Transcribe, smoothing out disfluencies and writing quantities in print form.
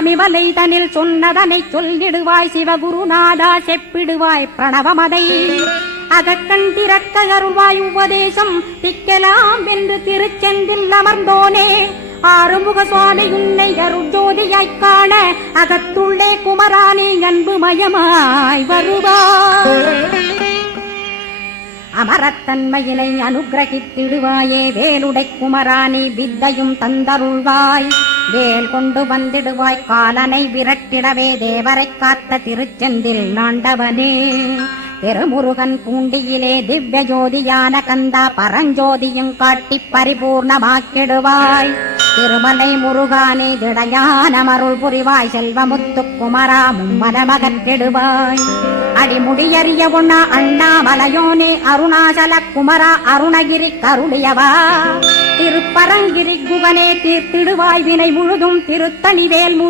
சுவாமி தனில் சொன்னதனை சொல்லிடுவாய் சிவகுருநாதா செப்பிடுவாய் பிரணவமதை அகக்கண் திறக்க அருள்வாய் உபதேசம் திக்கலாம் என்று திருச்செந்தில் அமர்ந்தோனே ஆறுமுக சுவாமி உன்னை அருஜோதியாய்க் காண அகத்துள்ளே குமரானே அன்பு மயமாய் வருவாய் அமரத்தன்மையினை அனுகிரகித்திடுவாயே வேலுடை குமரானி வித்தையும் தந்தருள்வாய் வேல் கொண்டு வந்திடுவாய் காலனை விரட்டிடவே தேவரை காத்த திருச்செந்தில் ஆண்டவனே திருமுருகன் பூண்டியிலே திவ்ய ஜோதியான கந்தா பரஞ்சோதியும் காட்டி பரிபூர்ணமாக்கிடுவாய் திருமலை முருகானே திடையான மருள் புரிவாய் செல்வமுத்து குமரா மும்மனமகற்றிடுவாய் அடிமுடியறிய உண்ணா அண்ணாமலையோனே அருணாசல குமரா அருணகிரி கருளியவா திருப்பரங்கிரி குகனே தீர்த்திடுவாய் வினை முழுதும் திருத்தணிவேல் முரு